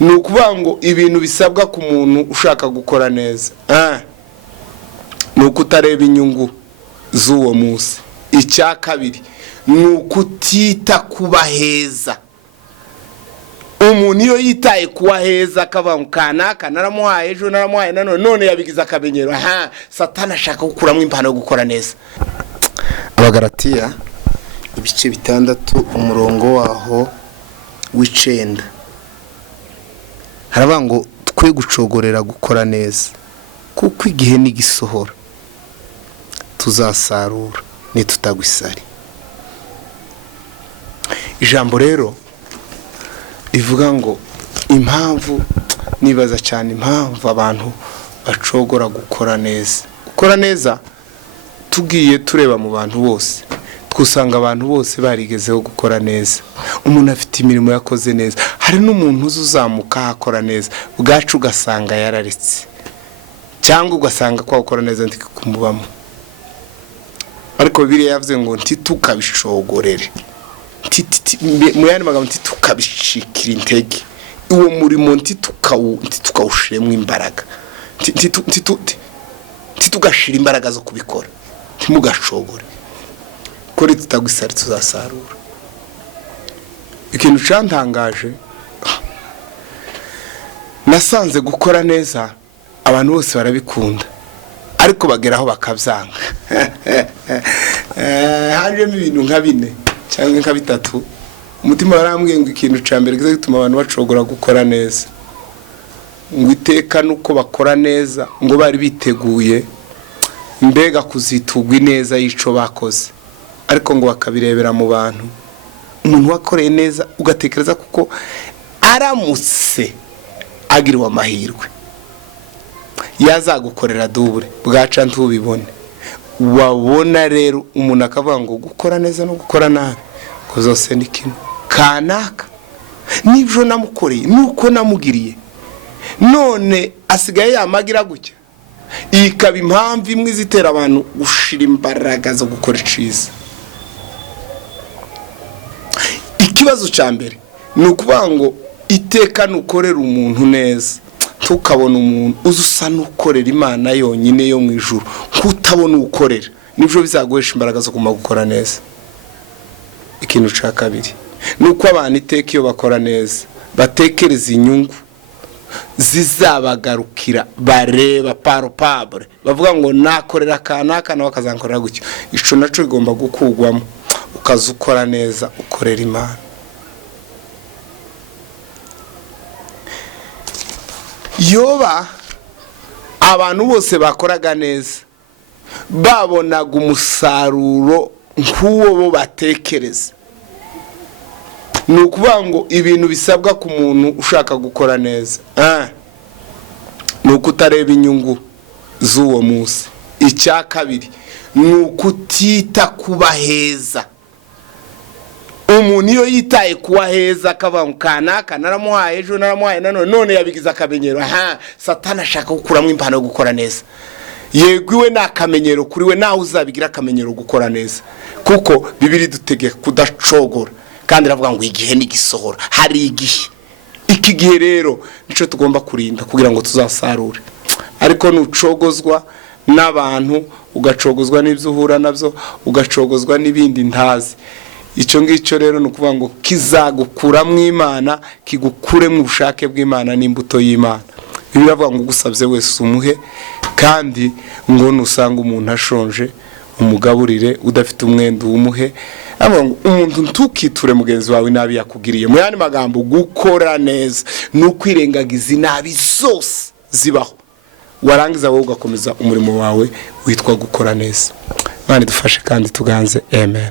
ni ukuvuga ngo ibintu bisabwa ku muntu ushaka gukora neza ni ukutareba inyungu z'uwo munsi. Icya kabiri ni ukutita kuba heza. Umuntu iyo yitaye kuba heza akava mu kanaka naramuhaye ejo naramuhaye none yabigize akamenyero, Satani ashaka gukuramo impano yo gukora neza. Abagalatiya ibice 6 umurongo waho w'9 haravuga ngo twe gucogorera gukora neza kuko igihe nigisohora tuzasarura nitutagwisari. Ijambo rero rivuga ngo impamvu nibaza cyane impamvu abantu bacogora gukora neza. Gukora neza tugiye tureba mu bantu bose twusanga abantu bose barigezeho gukora neza. Umuntu afite imirimo yakoze neza. Hari n'umuntu uzamuka akora neza bwacu ugasanga yararetse cyangwa ugasanga ko akora neza ndikumubamo. Ariko Bibiliya yavuze ngo ntitukabishogorere, mu yandi magambo ntitukabishikira intege. Uwo murimo ntitukawushiremo imbaraga, ntitugashira imbaraga zo kubikora, ntimugashogore kuri tutagwisari tuzasarura. Ikintu cyantangaje nasanze gukora neza abantu bose barabikunda ariko bageraho bakabyanga. Hanjemo ibintu nka 4 cyangwa nka 3 umutima warambwiye ngo ikintu cyambere gize gituma abantu bacogora gukora neza ngo iteka nuko bakora neza ngo bari biteguye mbega kuzitugwa neza yico bakoze, ariko ngo bakabirebera mu bantu. Umuntu wakoreye neza ugatekereza kuko aramutse agiriwe amahirwe yazagukorera dubure bwaca ntubibone. Wabona rero umuntu akavuga ngo gukora neza no gukora nabi ko zose ni kimwe. Kanaka nibyo namukoreye nuko namugiriye none asigaye yamagira gutya. Ikaba impamvu imwe zitera abantu gushira imbaraga zo gukora iciza. Ikibazo cyambere ni ukuvuga ngo iteka nukorera umuntu neza tukabona umuntu uzusa nukorera Imana yonyine yo mu ijuru kutabona ukorera nibyo bizaguhesha imbaraga zo gukora neza. Ikintu cya kabiri nuko abantu iteka iyo bakora neza batekereza inyungu zizabagarukira, bareba palpable, bavuga ngo nakorera kanaka nawe akazankorera gutyo. Ico naco igomba gukugwamo ukazukora neza ukorera Imana. Yoba abantu bose bakoraga neza babonaga umusaruro nk'uwo bo batekereza, ni ukuvuga ngo ibintu bisabwa ku muntu ushaka gukora neza ni ukutareba inyungu z'uwo munsi. Icya kabiri ni ukutita kuba heza. Umuntu iyo yitaye kuba heza akava mu kanaka naramuhaye ejo naramuhaye none yabigize akamenyero, Satani ashaka gukuramo impano yo gukora neza. Yego iwe nakamenyero kuri we naho uzabigira akamenyero gukora neza, kuko Bibiliya dutegeka kudacogora kandi ravuga ngo igihe nigisohora. Hari igihe, iki gihe rero nico tugomba kurinda kugira ngo tuzasarure. Ariko nucogozwa n'abantu ugacogozwa n'ibyo uhura nabyo ugacogozwa n'ibindi ntazi, icyo ngicyo rero nukuvuga ngo kizagukura mu Imana kigukure mu bushake bw'Imana n'imbuto y'Imana. Bibiliya avuga ngo gusabye wese umuhe, kandi ngo nusanga umuntu ashonje umugaburire, udafite umwenda umuhe. Umuntu ntukiture mugenzi wawe nabi yakugiriye. Mu yandi magambo gukora neza n'ukwirengagiza nabi zose zibaho, warangiza wowe ugakomeza umurimo wawe witwa gukora neza. Imana dufashe kandi tuganze. Amen.